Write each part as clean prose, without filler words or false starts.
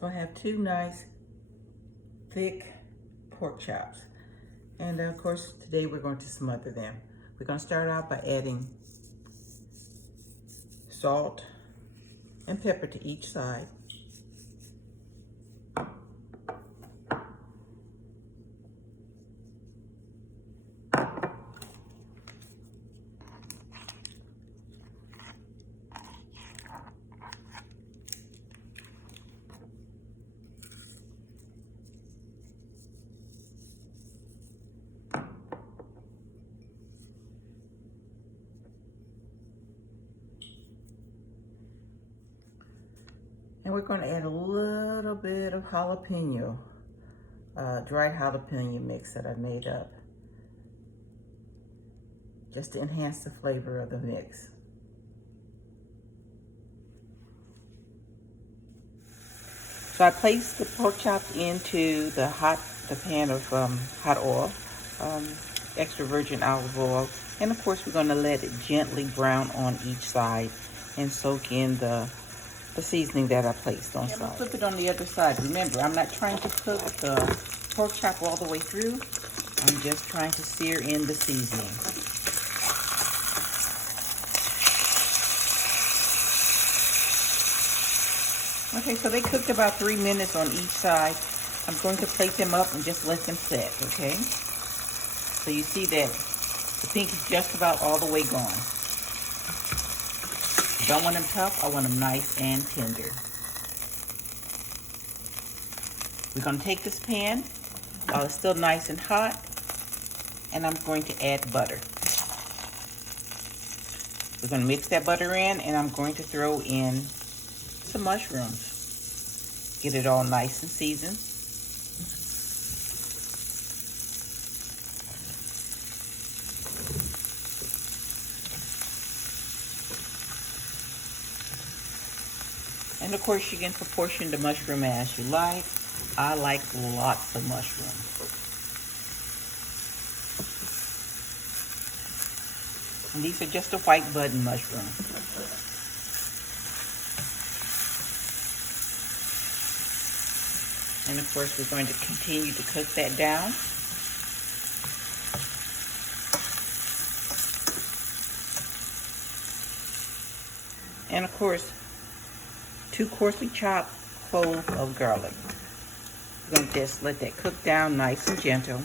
So I have two nice thick pork chops. And of course, today we're going to smother them. We're going to start out by adding salt and pepper to each side. And we're going to add a little bit of jalapeno, dried jalapeno mix that I made up, just to enhance the flavor of the mix. So I placed the pork chops into the pan of hot oil, extra virgin olive oil, and of course we're going to let it gently brown on each side and soak in the seasoning that I placed on side. I'm going to flip it on the other side. Remember, I'm not trying to cook the pork chop all the way through. I'm just trying to sear in the seasoning. Okay, so they cooked about 3 minutes on each side. I'm going to plate them up and just let them set, okay? So you see that the pink is just about all the way gone. Don't want them tough, I want them nice and tender. We're going to take this pan while it's still nice and hot, and I'm going to add butter. We're going to mix that butter in, and I'm going to throw in some mushrooms. Get it all nice and seasoned. And of course, you can proportion the mushroom as you like. I like lots of mushrooms. And these are just the white button mushrooms. And of course, we're going to continue to cook that down. And of course, 2 coarsely chopped cloves of garlic. We're going to just let that cook down nice and gentle.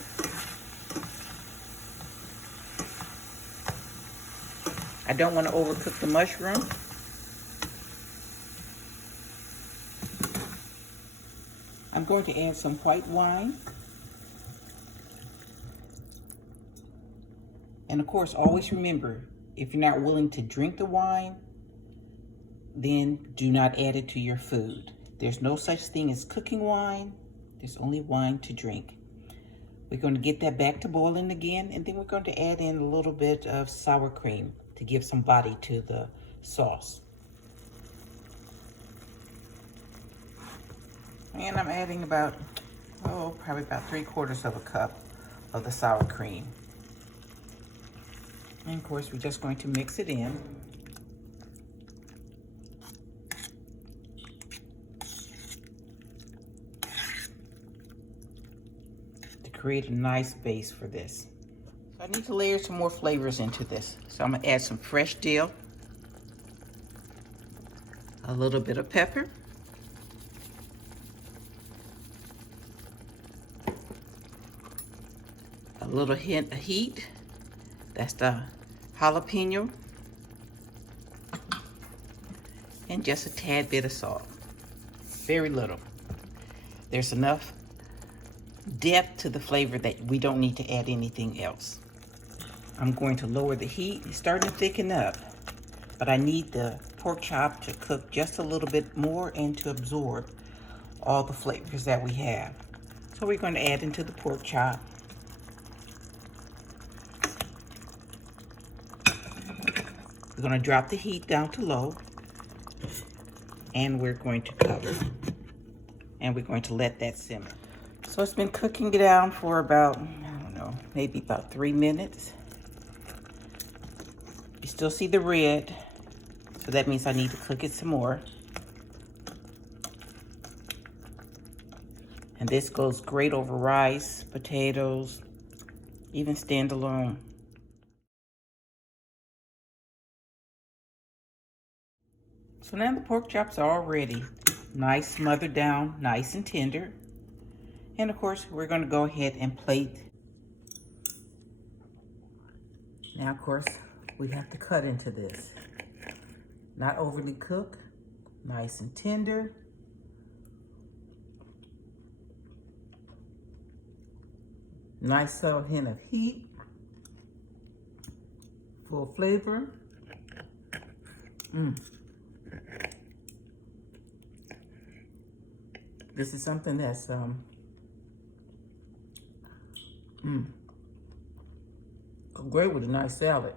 I don't want to overcook the mushroom. I'm going to add some white wine. And of course, always remember, if you're not willing to drink the wine, then do not add it to your food. There's no such thing as cooking wine. There's only wine to drink. We're going to get that back to boiling again, and then we're going to add in a little bit of sour cream to give some body to the sauce. And I'm adding about, probably about 3/4 of a cup of the sour cream. And of course, we're just going to mix it in. Create a nice base for this. So I need to layer some more flavors into this. So I'm gonna add some fresh dill, a little bit of pepper, a little hint of heat, that's the jalapeno, and just a tad bit of salt, very little. There's enough depth to the flavor that we don't need to add anything else. I'm going to lower the heat. It's starting to thicken up, but I need the pork chop to cook just a little bit more and to absorb all the flavors that we have. So we're going to add into the pork chop. We're going to drop the heat down to low, and we're going to cover, and we're going to let that simmer. So it's been cooking down for about, I don't know, maybe about 3 minutes. You still see the red, so that means I need to cook it some more. this goes great over rice, potatoes, even standalone. So now the pork chops are all ready. Nice, smothered down, nice and tender. And of course, we're going to go ahead and plate. Now, of course, we have to cut into this. Not overly cooked, nice and tender. Nice subtle hint of heat. Full flavor. This is something that's go great with a nice salad.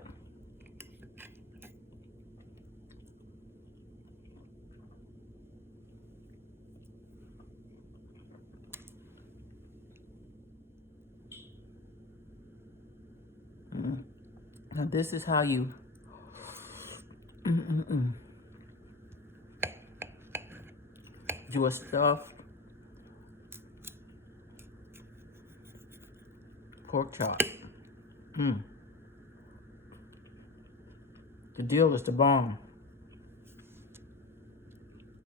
Now this is how you do a stuffed pork chop. The deal is the bomb.